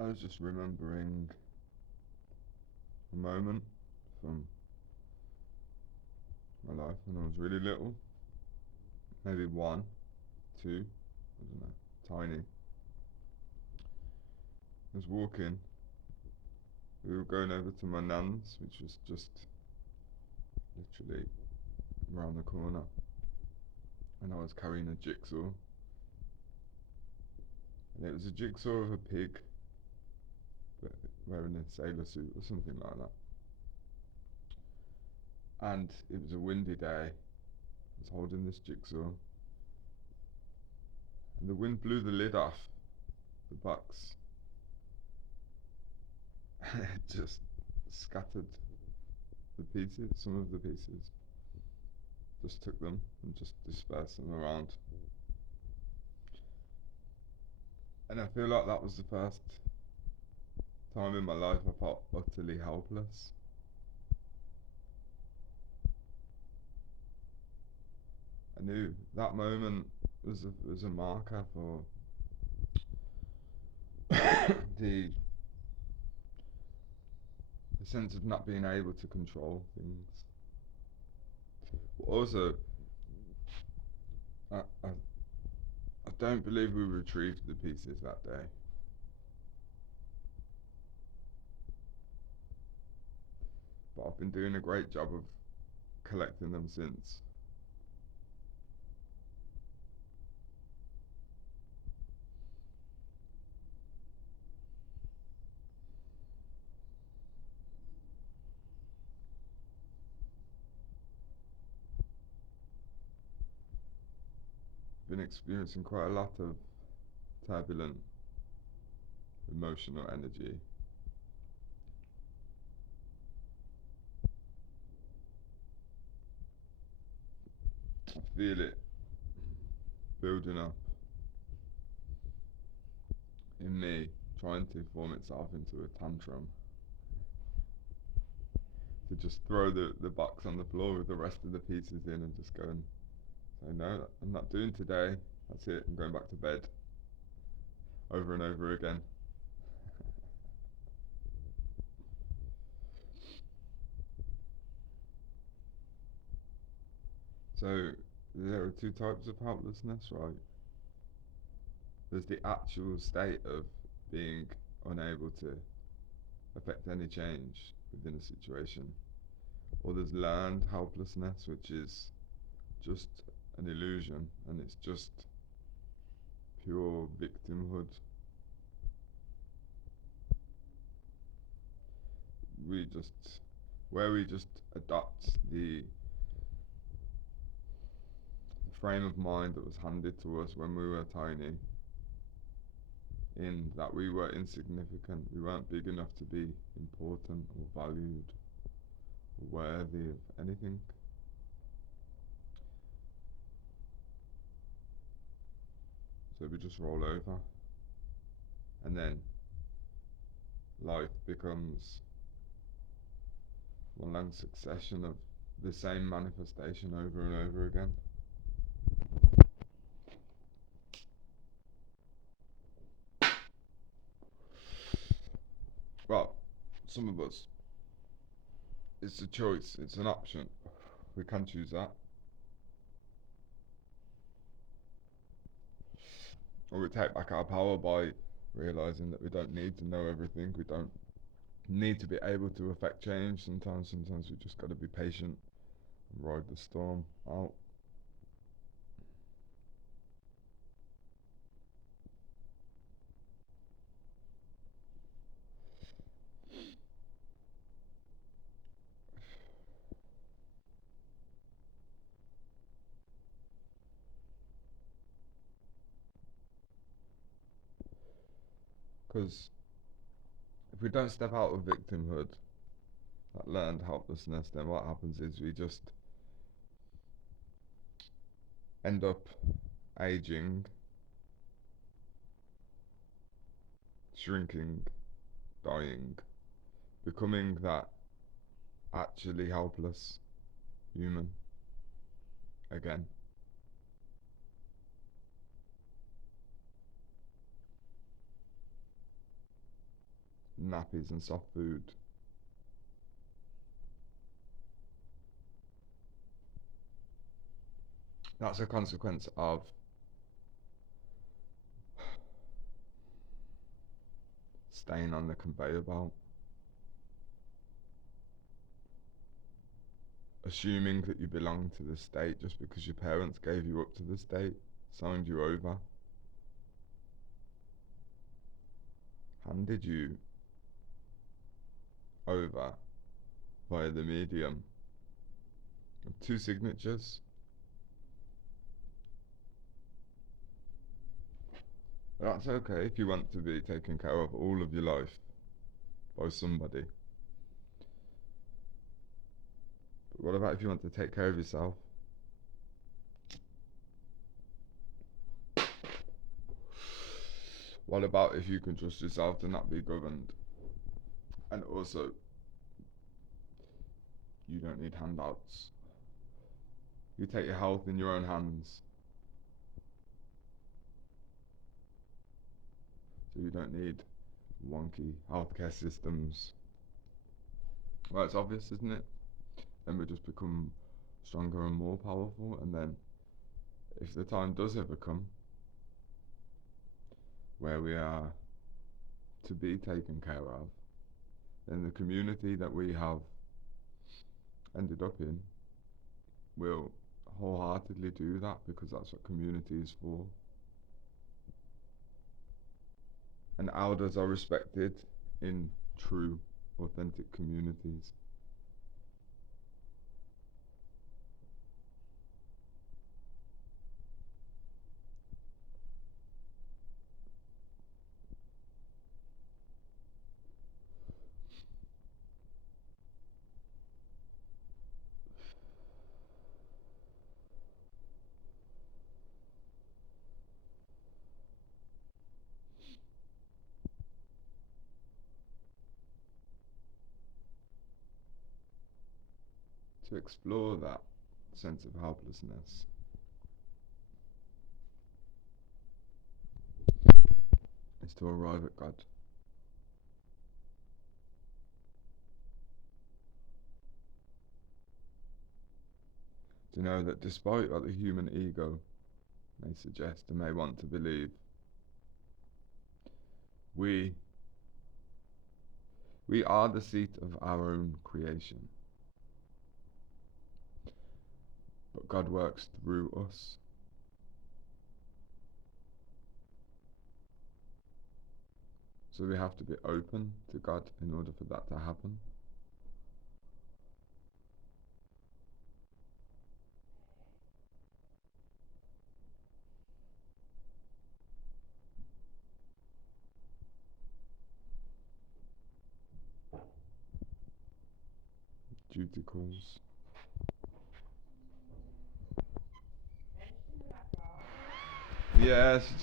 I was just remembering a moment from my life when I was really little, maybe one, two, I don't know, tiny. I was walking. We were going over to my nan's, which was just literally around the corner, and I was carrying a jigsaw, and it was a jigsaw of a pig wearing a sailor suit or something like that. And it was a windy day. I was holding this jigsaw, and the wind blew the lid off the box. It just scattered the pieces, some of the pieces. Just took them and just dispersed them around. And I feel like that was the first time in my life I felt utterly helpless. I knew that moment was a marker for the sense of not being able to control things. Also, I, I, I don't believe we retrieved the pieces that day. But I've been doing a great job of collecting them since. Been experiencing quite a lot of turbulent emotional energy. I feel it building up in me, trying to form itself into a tantrum. To just throw the box on the floor with the rest of the pieces in and just go and say, no, I'm not doing today. That's it. I'm going back to bed. Over and over again. So there are two types of helplessness, right? There's the actual state of being unable to affect any change within a situation, or there's learned helplessness, which is just an illusion, and it's just pure victimhood. We just, where we just adopt the frame of mind that was handed to us when we were tiny, in that we were insignificant, we weren't big enough to be important or valued or worthy of anything. So we just roll over, and then life becomes one long succession of the same manifestation over and over again. Well, some of us, it's a choice, it's an option. We can choose that. Or we take back our power by realizing that we don't need to know everything, we don't need to be able to affect change. Sometimes we just got to be patient and ride the storm out. Because if we don't step out of victimhood, that learned helplessness, then what happens is we just end up aging, shrinking, dying, becoming that actually helpless human again. nappies and soft food. That's a consequence of staying on the conveyor belt, assuming that you belong to the state just because your parents gave you up to the state, signed you over, handed you over via the medium of two signatures. That's okay if you want to be taken care of all of your life by somebody. But what about if you want to take care of yourself? What about if you can trust yourself to not be governed? And also, you don't need handouts. You take your health in your own hands. So you don't need wonky healthcare systems. Well, it's obvious, isn't it? Then we just become stronger and more powerful, and then if the time does ever come where we are to be taken care of, then the community that we have ended up in will wholeheartedly do that, because that's what community is for. And elders are respected in true, authentic communities. To explore that sense of helplessness, is to arrive at God. To know that despite what the human ego may suggest and may want to believe, we are the seat of our own creation. But God works through us. So we have to be open to God in order for that to happen. Duty calls. Yes, just